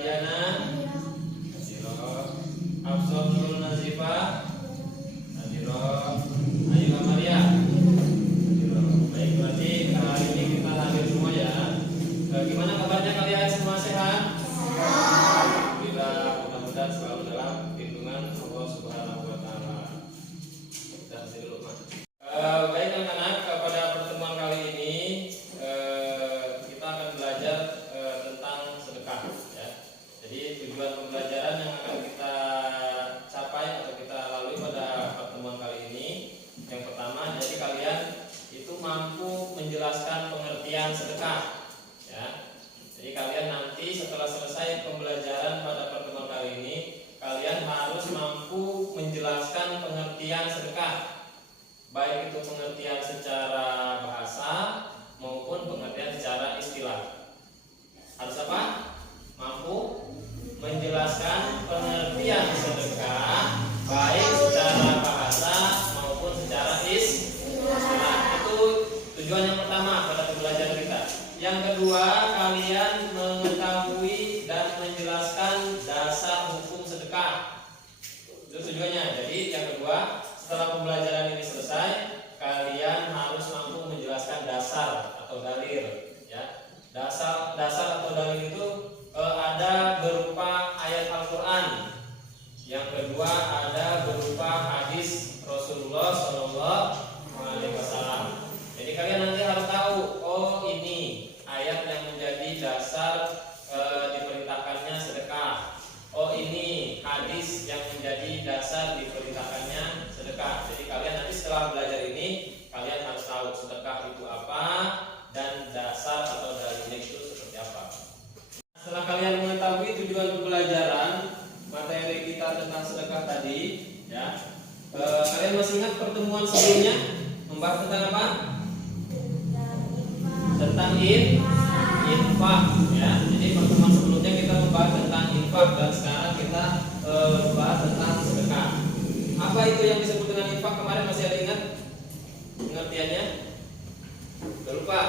Diana, Absor Nurul Nazifa, Ayu Maria. Baik, berarti hari ini kita hadir semua ya. Gimana kabarnya kalian semua, sehat? Alhamdulillah, mudah-mudahan selalu dalam lindungan Allah Subhanahu wa taala. Dan dulu Mas. Baik anak-anak, pada pertemuan kali ini kita akan belajar tentang sedekah ya. Jadi tujuan pembelajaran yang akan kita capai atau kita lalui pada pertemuan kali ini, yang pertama, jadi kalian itu mampu menjelaskan pengertian sedekah ya. Jadi kalian nanti setelah selesai pembelajaran pada pertemuan kali ini, kalian harus mampu menjelaskan pengertian sedekah, baik itu pengertian secara bahasa maupun pengertian secara istilah. Harus apa? Mampu menjelaskan pengertian sedekah baik secara bahasa maupun secara istilah. Itu tujuan yang pertama pada pembelajaran kita. Yang kedua, kalian mengetahui dan menjelaskan dasar hukum sedekah. Itu tujuannya. Jadi yang kedua, setelah pembelajaran ini selesai, kalian harus mampu menjelaskan dasar atau dalil ya. Dasar atau dalil itu ada berupa ayat Al-Qur'an. Yang kedua ada berupa hadis Rasulullah SAW. Jadi kalian nanti harus tahu, oh ini ayat yang menjadi dasar diperintahkannya sedekah. Oh ini hadis yang menjadi dasar diperintahkannya sedekah. Jadi kalian nanti setelah belajar ini, kalian harus tahu sedekah itu apa dan dasar atau dalilnya itu seperti apa. Setelah kalian mengetahui tujuan pembelajaran materi kita tentang sedekah tadi, ya, kalian masih ingat pertemuan sebelumnya membahas tentang apa? Tentang infak, ya. Jadi pertemuan sebelumnya kita membahas tentang infak dan sekarang kita membahas tentang sedekah. Apa itu yang disebut dengan infak kemarin, masih ada ingat pengertiannya? Udah lupa?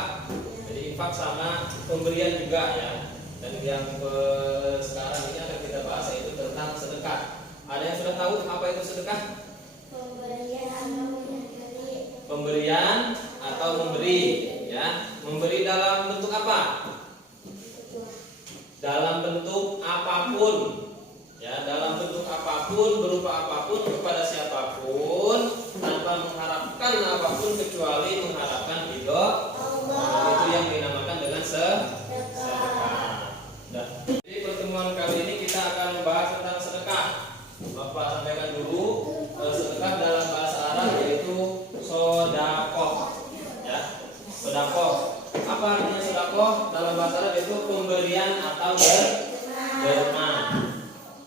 Jadi infak sama pemberian juga ya. Dan yang sekarang ini akan kita bahas yaitu tentang sedekah. Ada yang sudah tahu apa itu sedekah? Pemberian atau memberi, ya. Memberi dalam bentuk apa? Dalam bentuk apapun, ya. Dalam bentuk apapun, berupa apapun, kepada siapapun, tanpa mengharapkan apapun kecuali mengharapkan ridho Allah. Itu yang dinamakan dengan sedekah. Jadi pertemuan kali ini kita akan membahas tentang sedekah. Bapak sampaikan dulu, sedekah dalam bahasa Arab yaitu sodakoh, ya. Sodakoh. Apa artinya sodakoh dalam bahasa Arab? Yaitu pemberian atau derma.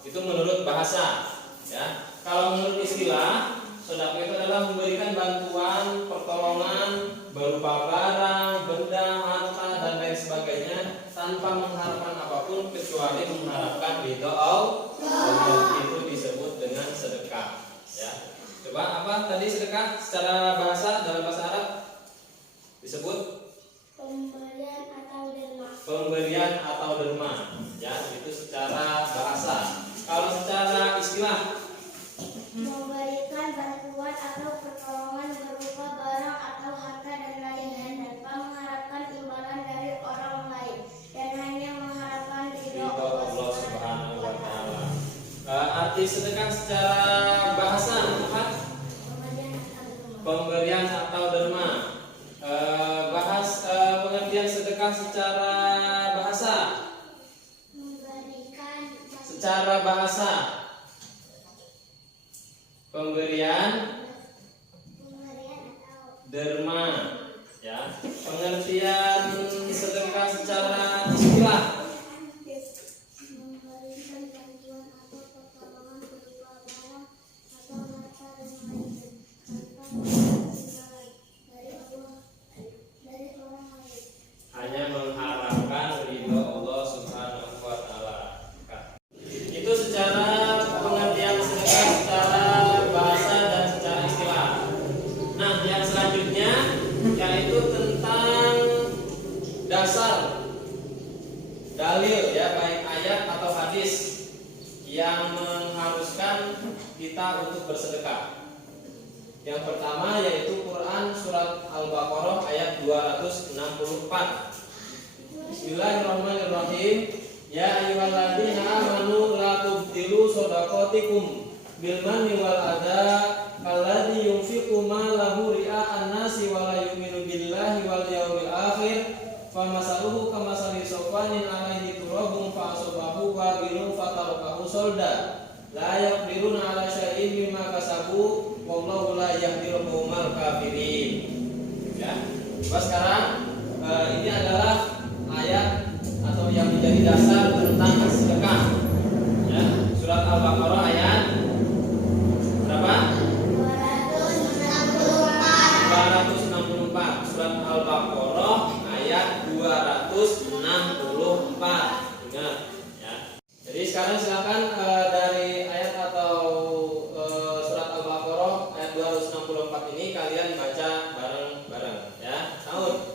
Itu menurut bahasa, ya. Kalau menurut istilah, sodakoh itu adalah memberikan bantuan, pertolongan berupa barang, benda, harta dan lain sebagainya tanpa mengharapkan apapun kecuali mengharapkan ridho Allah. Itu disebut dengan sedekah, ya. Coba apa tadi sedekah secara bahasa dalam bahasa Arab disebut pemberian atau derma. Pemberian atau derma, ya, itu secara bahasa. Kalau secara istilah, memberikan bantuan atau pertolongan berupa barang atau harta dan lain-lain tanpa mengharapkan imbalan dari orang lain dan hanya mengharapkan ridho Allah Subhanahu wa taala. Arti sedekah secara bahasa apa? Pemberian atau derma. Bahas pengertian sedekah secara bahasa. Secara bahasa, pemberian derma, ya. Pengertian sedekah secara istilah, memberikan bantuan atau pertolongan berupa barang atau harta dan lain-lain tanpa mengharapkan imbalan dari orang lain. hanya mengharapkan ridho Allah Subhanahu wa taala. Itu secara pengertian sedekah secara bahasa dan secara istilah. Nah, yang selanjutnya yaitu tentang dasar dalil, ya, baik ayat ayat atau hadis yang mengharuskan kita untuk bersedekah. Yang pertama yaitu Quran surat Al-Baqarah ayat 264. Bismillahirrahmanirrahim. Ya ayyuhalladzina amanu la tubtilu shadaqatikum bil manni wal adha kalladzi yunfiqu malahu ria'an nasi wa la yu'minu billahi wal yawmil akhir famasaluhu kamasali sawfanin alaihi turabun fa asabahu wabilun fatarakahu solda la yaqdiruna ala syai'in mimma kasabu wallahu la yahdil qaumal kafirin. Ya. Sekarang ini adalah ayat atau yang menjadi dasar tentang sedekah. Ya, surat Al-Baqarah ayat berapa? 264. Surat Al-Baqarah ayat 264. Ingat ya. Jadi sekarang silakan dari ayat atau surat Al-Baqarah ayat 264 ini kalian baca bareng-bareng ya. Saud.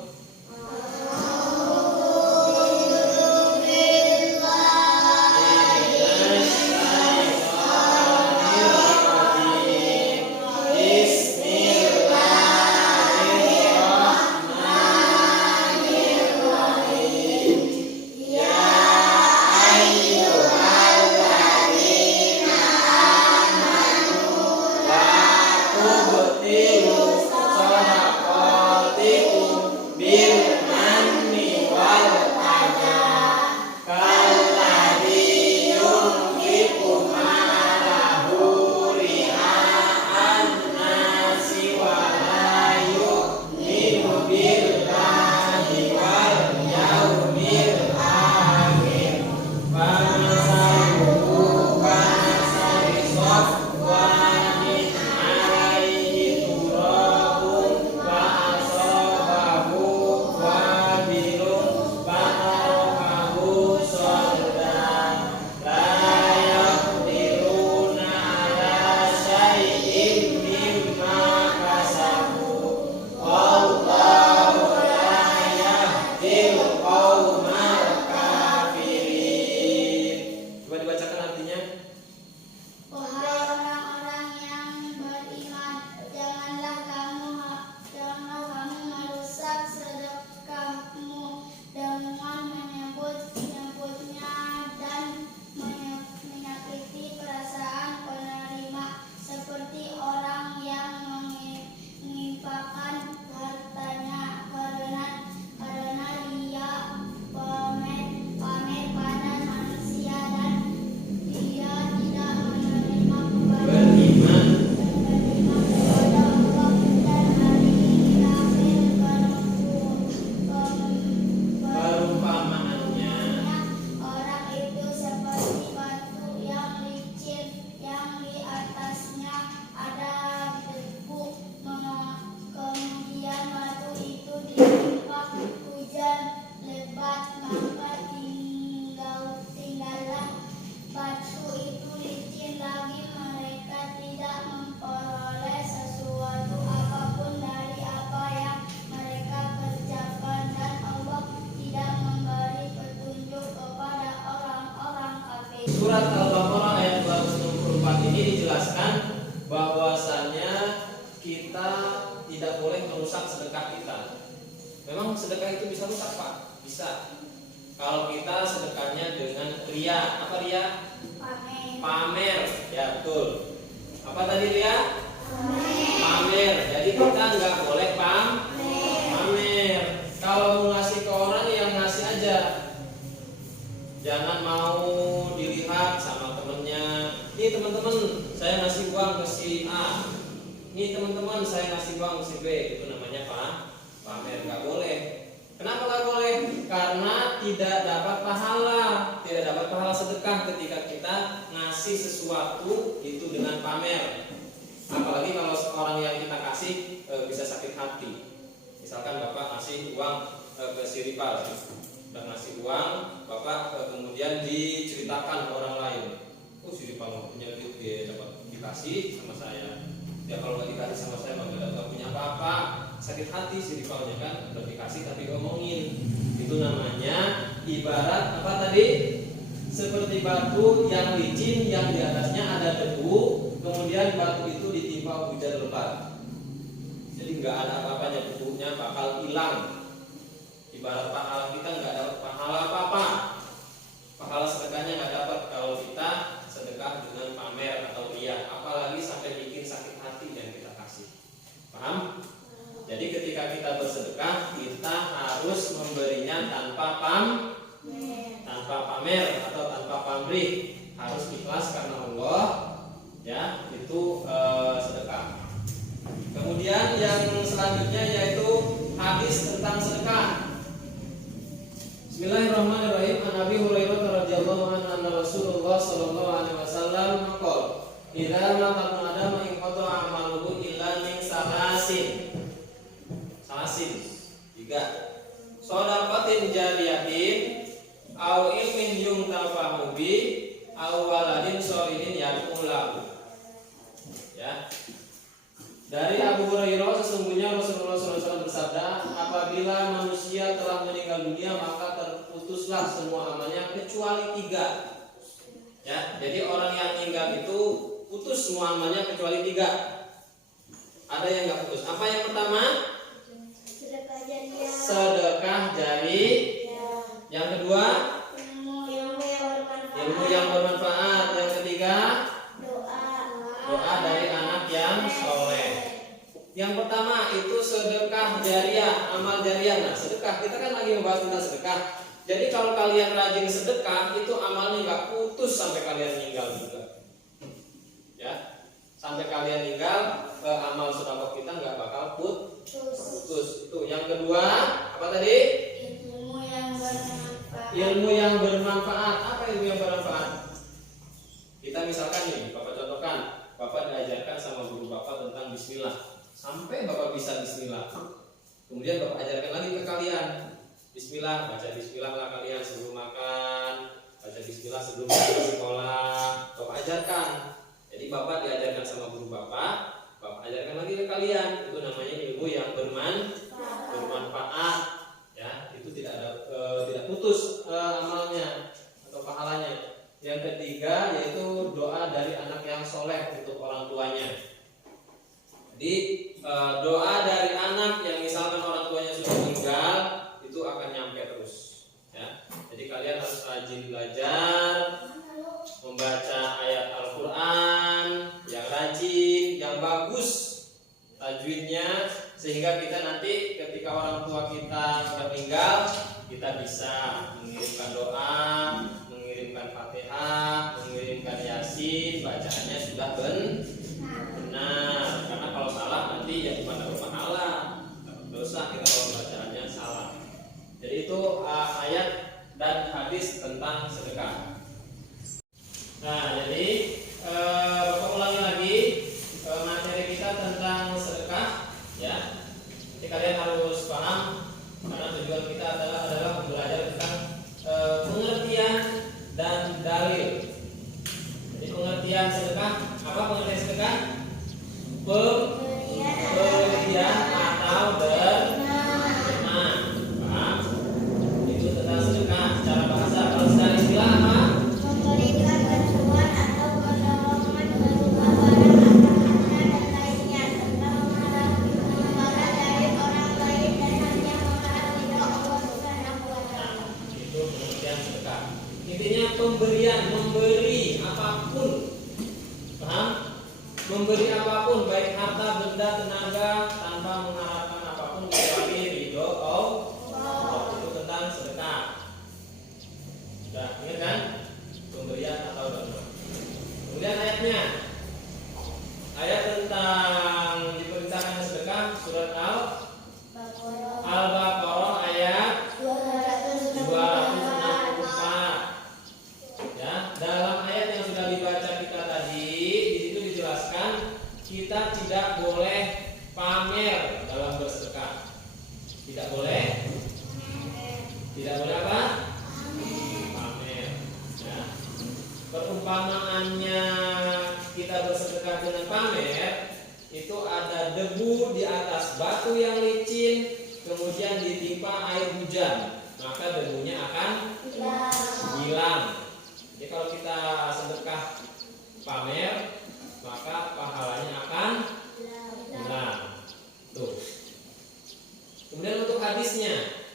Surat Al-Baqarah ayat 264 ini dijelaskan bahwasanya kita tidak boleh merusak sedekah kita. Memang sedekah itu bisa rusak, Pak? Bisa. Kalau kita sedekahnya dengan ria. Apa ria? Pamer. Ya, betul. Apa tadi ria? Pamer. Jadi kita nggak boleh pamer. Kalau mau ngasih ke orang yang ngasih aja. Jangan mau dilihat sama temennya. Nih teman-teman, saya ngasih uang ke si A. Nih teman-teman, saya ngasih uang ke si B. Itu namanya pamer. Nggak boleh. Kenapa nggak boleh? Karena tidak dapat pahala. Tidak dapat pahala sedekah ketika kita ngasih sesuatu itu dengan pamer. Apalagi kalau orang yang kita kasih bisa sakit hati. Misalkan Bapak ngasih uang ke si Ripal, udah ngasih uang, Bapak kemudian diceritakan ke orang lain. Oh, si Ripal nggak punya duit, dia dapat dikasih sama saya. Ya kalau nggak dikasih sama saya nggak punya apa-apa. Sakit hati si Ripalnya kan, udah dikasih tapi ngomongin. Itu namanya ibarat apa tadi? seperti batu yang licin yang di atasnya ada debu, kemudian batu itu ditimpa hujan lebat. Jadi nggak ada apa-apanya, debunya bakal hilang. Ibarat pahala kita nggak dapat pahala apa-apa, pahala sedekahnya nggak dapat kalau kita sedekah dengan pamer atau riya, apalagi sampai bikin sakit hati dan kita kasih. Paham? Jadi ketika kita bersedekah, kita harus memberinya tanpa pamer atau tanpa pamrih, harus ikhlas karena Allah, ya itu sedekah. Kemudian yang selanjutnya yaitu hadis tentang sedekah. Bismillahirrahmanirrahim. An Abi Hurairah radhiyallahu anhu anna Rasulullah sallallahu alaihi wasallam qala, "Idza mata ibnu Adam inqata amaluhu illa min salasin." Salasin 3. Shadaqatin jariyatin au ilmin yuntafahu bi au waladin sholihin yad'u lahu. Ya. Dari Abu Hurairah, sesungguhnya Rasulullah SAW bersabda, apabila manusia telah meninggal dunia maka terputuslah semua amalnya kecuali 3. Ya, jadi orang yang meninggal itu putus semua amalnya kecuali 3. Ada yang nggak putus. Apa yang pertama? Sedekah jariah. Yang kedua? Ilmu yang bermanfaat. Yang ketiga? Doa dari anak yang soleh. Yang pertama itu sedekah jariah, amal jariah. Nah, sedekah, kita kan lagi membahas tentang sedekah. Jadi kalau kalian rajin sedekah, itu amalnya nggak putus sampai kalian meninggal juga. Ya, sampai kalian meninggal, amal sedekah kita nggak bakal putus. Itu. Yang kedua, apa tadi? Ilmu yang bermanfaat. Apa ilmu yang bermanfaat? Kita misalkan nih, Bapak contohkan, Bapak diajarkan sama guru Bapak tentang bismillah, sampai Bapak bisa bismillah. Kemudian Bapak ajarkan lagi ke kalian, bismillah, baca bismillah lah kalian sebelum makan, baca bismillah sebelum ke sekolah. Bapak ajarkan. Jadi Bapak diajarkan sama guru Bapak, Bapak ajarkan lagi ke kalian. Itu namanya ilmu yang bermanfaat. Ya, itu tidak putus amalnya atau pahalanya. Yang ketiga yaitu doa dari anak yang soleh untuk orang tuanya. Jadi doa dari anak yang misalkan orang tuanya sudah meninggal itu akan nyampe terus. Ya. Jadi kalian harus rajin belajar, membaca ayat Al-Quran yang rajin, yang bagus tajwidnya, sehingga kita nanti ketika orang tua kita meninggal kita bisa mengirimkan doa, mengirimkan Fatihah, mengirimkan Yasin, bacaannya sudah benar. Karena kalau salah nanti ya bukan dapat pahala, dapat dosa kita kalau bacaannya salah. Jadi itu ayat dan hadis tentang sedekah. Nah, jadi Bapak ulangi lagi materi kita tentang sedekah, ya. Jadi kalian harus paham karena tujuan kita adalah belajar tentang pengertian dan dalil. Jadi pengertian sedekah, apa pengertian sedekah? Pemberian atau bermanfaat. Paham? Itu tentang sedekah secara bahasa. Kalau secara istilah apa? Memberikan bantuan atau pertolongan berupa barang atau harta dan lainnya, serta mengharap dari orang lain dan hanya mengharap ridho Allah Subhanahu wa Ta'ala. Itu pengertian sedekah. Intinya pemberian, memberi apapun. Paham? Memberi apapun, baik harta, benda, tenaga, tanpa mengharapkan apapun kecuali ridho Allah. Itu tentang sedekah. Sudah ingat kan? Pemberian atau donor. Kemudian ayatnya, ayat tentang diperintahkan sedekah, surat Al-Baqarah ayat 264. Ya, dalam ayat yang sudah dibaca kita tadi, di situ dijelaskan kita tidak boleh pamer dalam bersedekah. Tidak boleh. Tidak boleh apa? Pamer. Ya. Perumpamaannya kita bersedekah dengan pamer, itu ada debu di atas batu yang licin, kemudian ditimpa air hujan, maka debunya akan hilang. Jadi kalau kita sedekah pamer, maka pahalanya akan hilang. Tuh. Kemudian untuk hadisnya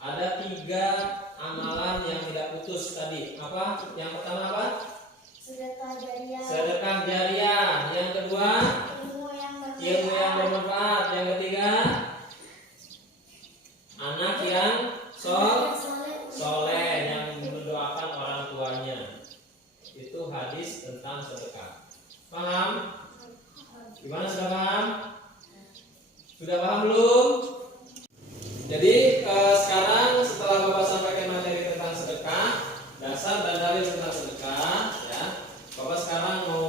ada 3 amalan yang tidak putus tadi. Apa? Yang pertama apa? Sedekah jariah. Sedekah jariah. Yang kedua, ilmu yang bermanfaat. Yang ketiga, anak yang soleh yang mendoakan orang tuanya. Itu hadis tentang sedekah. Paham? Gimana, sudah paham? Sudah paham belum? Jadi sekarang setelah Bapak sampaikan materi tentang sedekah, dasar dan dalil tentang sedekah, ya, Bapak sekarang mau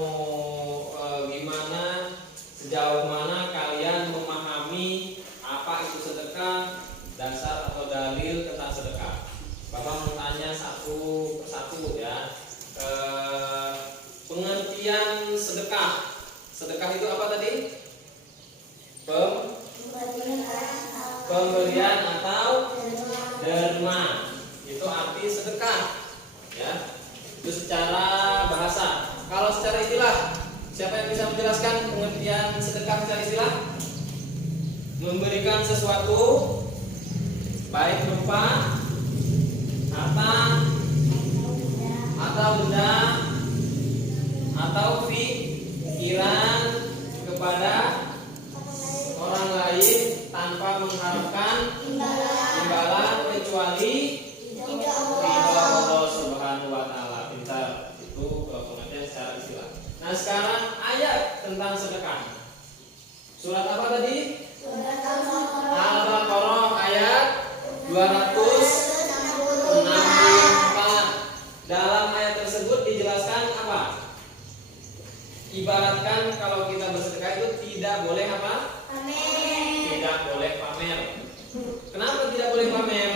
gimana, sejauh mana kalian memahami apa itu sedekah, dasar atau dalil tentang sedekah. Bapak mau tanya satu persatu, ya. Pengertian sedekah. Sedekah itu apa tadi? Pemberian atau derma. Itu arti sedekah, ya. Itu secara bahasa. Kalau secara istilah, siapa yang bisa menjelaskan pengertian sedekah secara istilah? Memberikan sesuatu baik berupa harta atau benda atau pikiran kepada orang lain tanpa mengharapkan imbalan kecuali ridho Allah Subhanahu wa taala. Pintar. Itu pengertian secara istilah. Nah, sekarang ayat tentang sedekah. Surat apa tadi? Al-Baqarah ayat 264. Dalam ayat tersebut dijelaskan apa? Ibaratkan kalau kita bersedekah itu tidak boleh apa? Tidak boleh pamer. Kenapa tidak boleh pamer?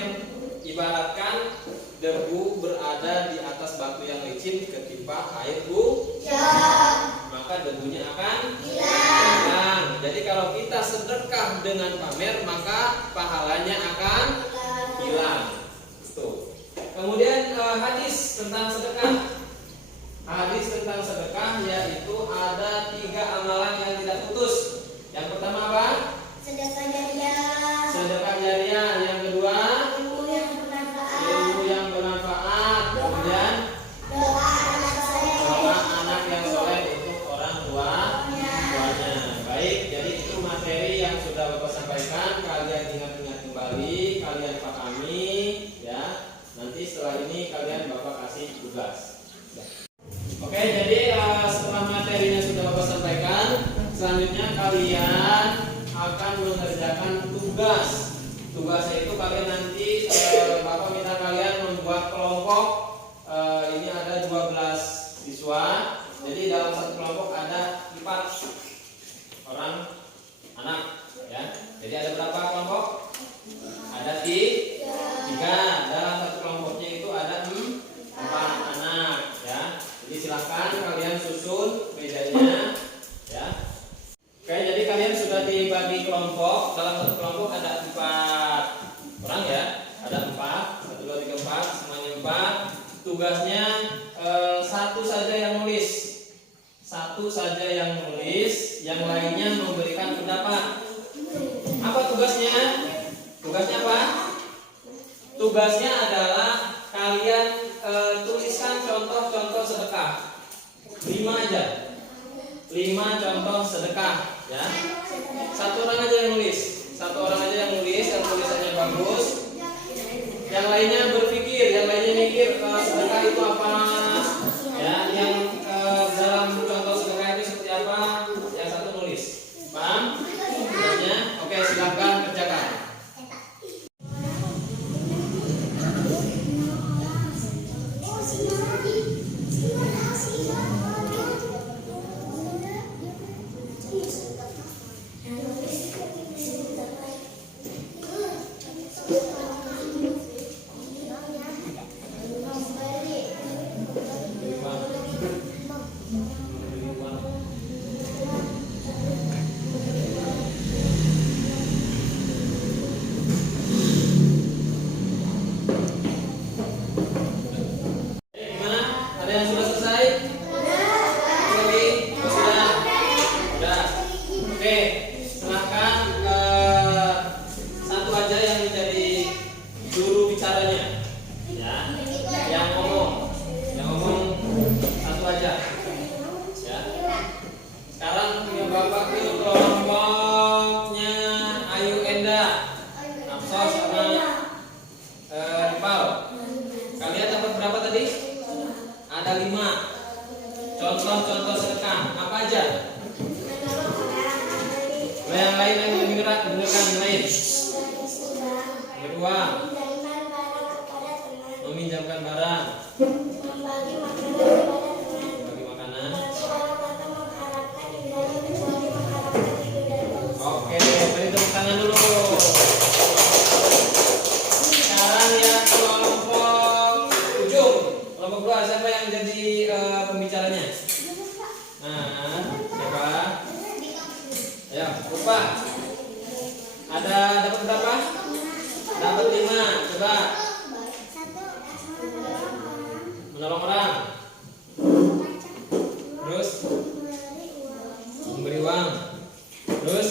Ibaratkan debu berada di atas batu yang licin ketimpa air hujan, maka debunya akan hilang. Jadi kalau kita sedekah dengan pamer, maka pahalanya akan hilang. Tuh. Kemudian hadis tentang sedekah. Hadis tentang sedekah yaitu ada 3 amalan yang tidak putus. Yang pertama apa? Sedekah jariah. Sedekah jariah. Yang kedua, Ilmu yang bermanfaat. ilmu yang bermanfaat. Kemudian Doa anak soleh. doa anak yang soleh untuk orang tuanya. Baik, jadi itu materi yang sudah Bapak sampaikan. Kalian ingat-ingat kembali, kalian pahami, ya. Nanti setelah ini kalian Bapak kasih tugas. Oke, jadi setelah materinya sudah Bapak sampaikan, selanjutnya kalian akan mengerjakan tugas. Tugasnya itu kalian nanti Bapak minta kalian membuat kelompok. Ini ada 12 siswa. Jadi dalam satu kelompok ada 4 orang anak, ya. Jadi ada berapa kelompok? Ada 3. Dalam satu kelompoknya itu ada 4 anak, ya. Jadi silahkan kalian susun mejanya, ya. Oke, jadi kalian sudah dibagi kelompok. Dalam satu kelompok ada 4 orang, ya. Ada 4, 1, 2, 3, 4, semuanya 4. Tugasnya satu saja yang nulis. Satu saja yang nulis, yang lainnya memberikan pendapat. Apa tugasnya? Tugasnya apa? Tugasnya adalah kalian tuliskan contoh-contoh sedekah. 5 aja. 5 contoh sedekah, ya. Satu orang aja yang nulis. Satu orang aja yang nulis, yang tulisannya bagus. Yang lainnya berpikir, yang lainnya mikir sedekah itu apa, ya. Yang dalam contoh sedekah itu seperti apa. Yang satu nulis. Paham? Tugasnya? Oke, silakan kerjakan. Ada yang sudah selesai? Lagi? Sudah? Sudah. Oke, silahkan satu aja yang menjadi juru bicaranya. Ya, yang ngomong satu aja. Ya. Sekarang tinggal Bapak ke kelompoknya Ayu Enda, Nafsos sama Ripal. Kalian dapat berapa tadi? Ada 5. Contoh-contoh sedekah apa aja? Yang lain yang dengarkan yang lain. Beruang, meminjamkan barang, membagi makanan kepada teman, bagi makanan. mengharapkan ridho kecuali mengharapkan ridho dari Allah. Oke, beri tepuk tangan dulu. Sekarang yang kelompok ujung, kelompok 2 siapa yang jadi pembicaranya? Nah, siapa? Ya, lupa. Ada dapat berapa? Dapat 5. Coba menolong orang. Terus memberi uang. Terus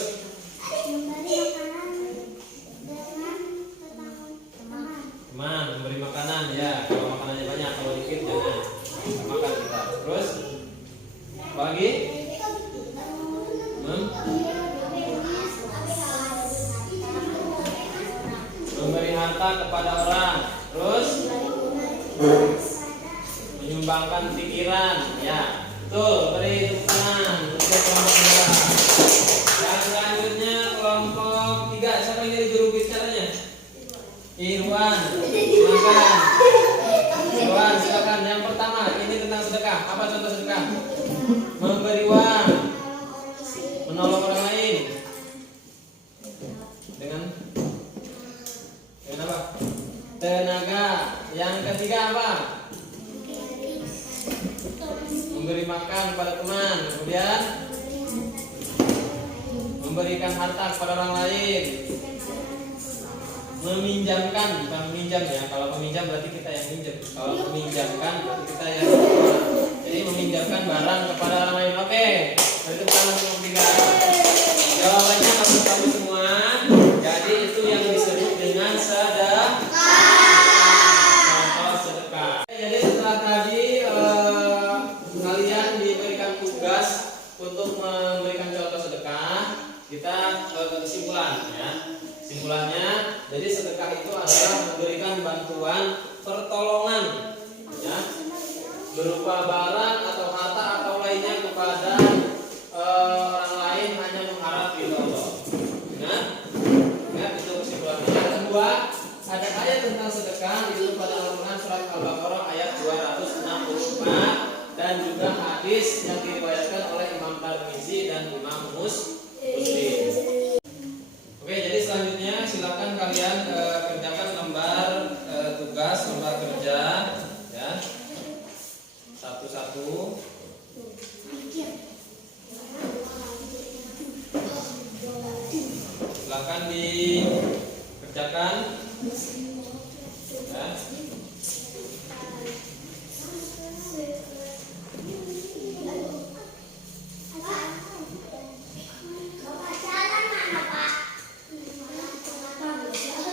teman, memberi makanan ya. Kalau makanannya banyak, kalau dikit jangan makan kita. Terus apa lagi? Memberi harta kepada orang. Terus menyumbangkan pikiran. Ya, betul. Beri tepuk tangan untuk kelompok 2. Dan selanjutnya kelompok 3. Siapa yang jadi juru bicaranya? Irwan. Silakan. Irwan, silakan. Yang pertama, ini tentang sedekah. Apa contoh sedekah? Memberi uang, menolong orang lain. Dengan apa? Tenaga. Yang ketiga apa? Memberi makan pada teman. Kemudian memberikan harta kepada orang lain. Meminjamkan, bukan meminjam ya. Kalau meminjam berarti kita yang minjam. Kalau meminjamkan berarti kita yang jadi meminjamkan barang kepada orang lain. Oke, berarti pertama nomor 3. Jawabannya harus tahu semua. Jadi itu yang disebut dengan sedekah. Sedekah. Jadi setelah tadi kalian diberikan tugas untuk memberikan contoh sedekah, kita ke kesimpulan ya. Kesimpulannya, jadi sedekah itu adalah memberikan bantuan pertolongan ya, berupa barang atau harta atau lainnya kepada orang lain hanya mengharap ridho Allah. Ingat itu kesimpulannya. Yang kedua, ada ayat tentang sedekah itu pada Al-Quran surat Al-Baqarah ayat 264 dan juga hadis yang diriwayatkan oleh Imam Tirmizi dan Imam Muslim. Oke, jadi selanjutnya silakan kalian kerjakan lembar tugas, lembar kerja ya. Satu-satu. Silakan dikerjakan ya.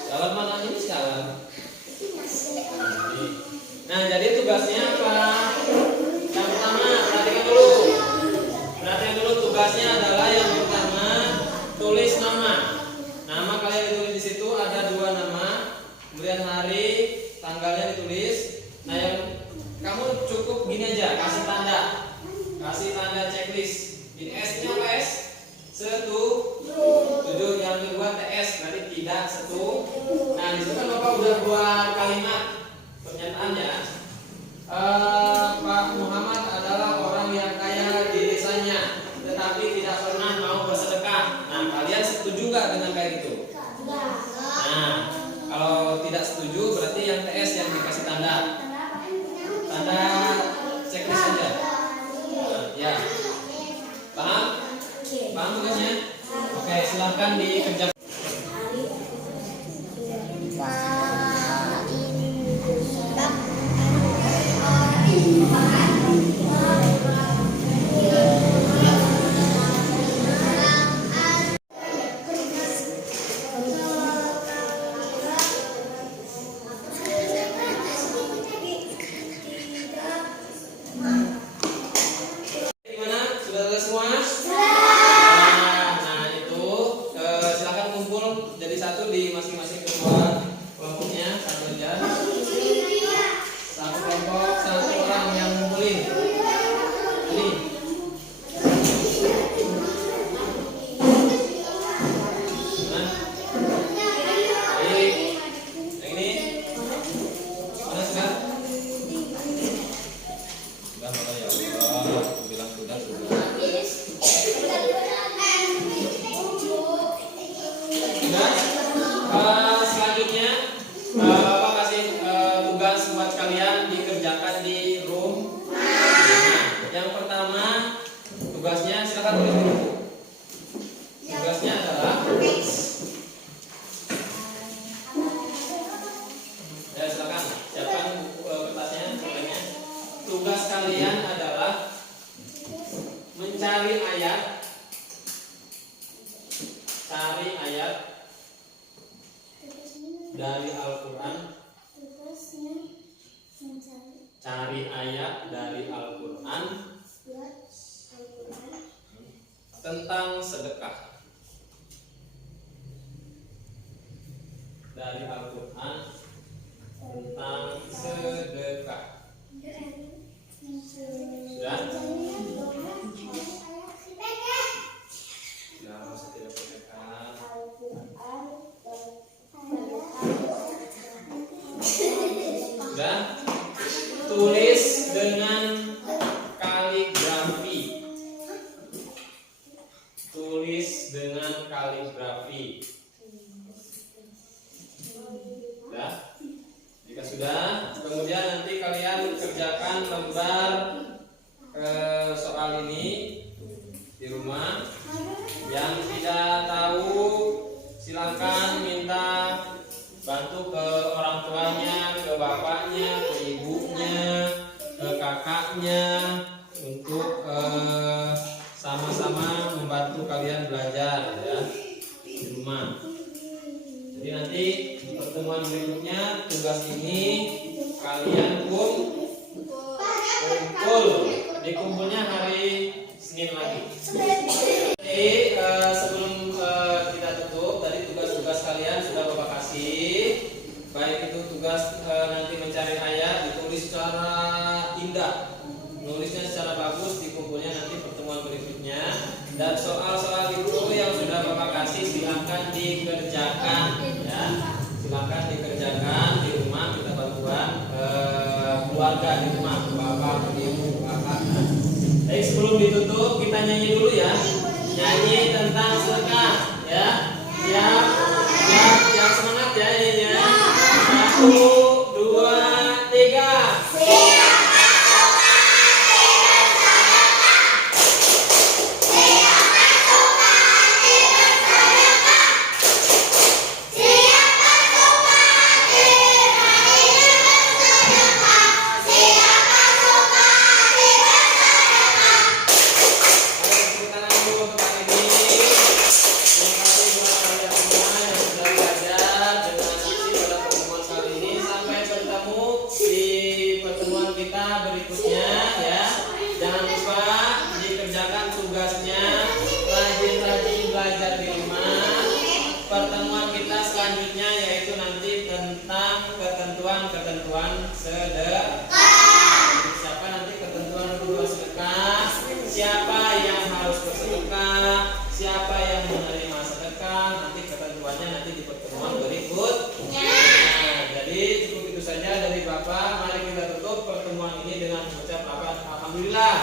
Jalan mana ini sekarang? Nah, jadi tugasnya apa? Yang pertama, perhatikan dulu tugasnya adalah yang pertama tulis nama. Nama kalian ditulis di situ, ada 2 nama. Kemudian hari, tanggalnya ditulis. Nah, yang kamu cukup gini aja, kasih tanda checklist. Ini S-nya apa S? Setuju. Yang kedua TS, berarti tidak setuju. Nah, di situ kan Bapak udah buat kalimat pernyataannya. Pak Muhammad adalah orang yang kaya di desanya, tetapi tidak pernah mau bersedekah. Nah, kalian setuju nggak dengan kayak gitu? Nah, kalau tidak setuju berarti yang TS yang dikasih tanda checklist saja. Nah, ya, paham? Paham tugasnya? Oke, silahkan dikerjakan. Pak kalian adalah mencari ayat, cari ayat dari Al-Quran, cari ayat dari Al-Quran tentang sedekah. Dari Al-Quran tentang sedekah. Sudah? Sudah, masih tidak sedekah. Sudah? Tulis dengan kaligrafi. Tulis dengan kaligrafi. Sudah? Jika sudah, kemudian nanti kalian kerjakan lembar soal ini di rumah. Yang tidak tahu silakan minta bantu ke orang tuanya, ke bapaknya, ke ibunya, ke kakaknya untuk sama-sama membantu kalian belajar ya di rumah. Jadi nanti di pertemuan berikutnya tugas ini kalian dikumpulnya hari Senin lagi. Jadi sebelum kita tutup, tadi tugas-tugas kalian sudah Bapak kasih. Baik itu tugas nanti mencari ayat ditulis secara indah, nulisnya secara bagus, dikumpulnya nanti pertemuan berikutnya. Dan soal-soal itu yang sudah Bapak kasih silakan dikerjakan ya. Silakan dikerjakan di rumah, minta bantuan keluarga di rumah, bapak, ibu, kakak. Baik, sebelum ditutup kita nyanyi dulu ya. Nyanyi tentang sedekah ya. Siap? Siap, yang semangat ya nyanyinya. 1, 2, 3. Berikutnya ya, jangan lupa dikerjakan tugasnya, rajin-rajin belajar di rumah. Pertemuan kita selanjutnya yaitu nanti tentang ketentuan sedekah. Siapa nanti ketentuan sedekah, siapa yang harus bersedekah, siapa yang menerima sedekah, nanti ketentuannya nanti di pertemuan berikutnya. Jadi cukup itu saja dari Bapak. Mari kita tutup pertemuan ini dengan mengucap alhamdulillah.